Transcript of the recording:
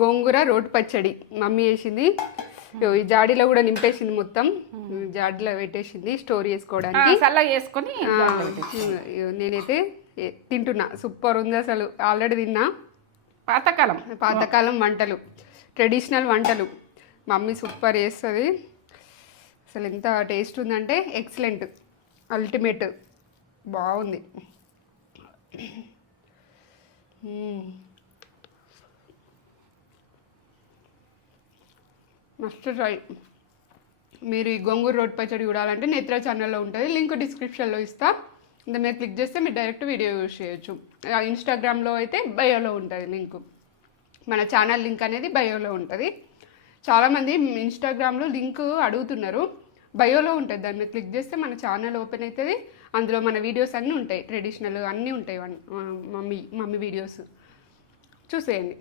గోంగూర రోటి పచ్చడి మమ్మీ వేసింది. ఈ జాడీలో కూడా నింపేసింది మొత్తం. జాడీలో పెట్టేసింది స్టోర్ చేసుకోవడానికి. చల్లగా వేసుకొని నేనైతే తింటున్నా. సూపర్ ఉంది అసలు. ఆల్రెడీ తిన్నా. పాతకాలం వంటలు, ట్రెడిషనల్ వంటలు మమ్మీ సూపర్ చేస్తుంది. అసలు ఎంత టేస్ట్ ఉందంటే ఎక్సలెంట్, అల్టిమేట్, బాగుంది. Must try. మీరు ఈ గోంగూర రోటి పచ్చడి చూడాలంటే నేత్ర ఛానల్లో ఉంటుంది, లింక్ డిస్క్రిప్షన్లో ఇస్తా. ఇంత మీరు క్లిక్ చేస్తే మీరు డైరెక్ట్ వీడియో యూజ్ చేయొచ్చు. ఇన్స్టాగ్రామ్లో అయితే బయోలో ఉంటుంది లింక్. మన ఛానల్ లింక్ అనేది బయోలో ఉంటుంది. చాలామంది ఇన్స్టాగ్రామ్లో లింక్ అడుగుతున్నారు, బయోలో ఉంటుంది. దాన్ని క్లిక్ చేస్తే మన ఛానల్ ఓపెన్ అవుతుంది. అందులో మన వీడియోస్ అన్నీ ఉంటాయి, ట్రెడిషనల్ అన్నీ ఉంటాయి. మమ్మీ వీడియోస్ చూసేయండి.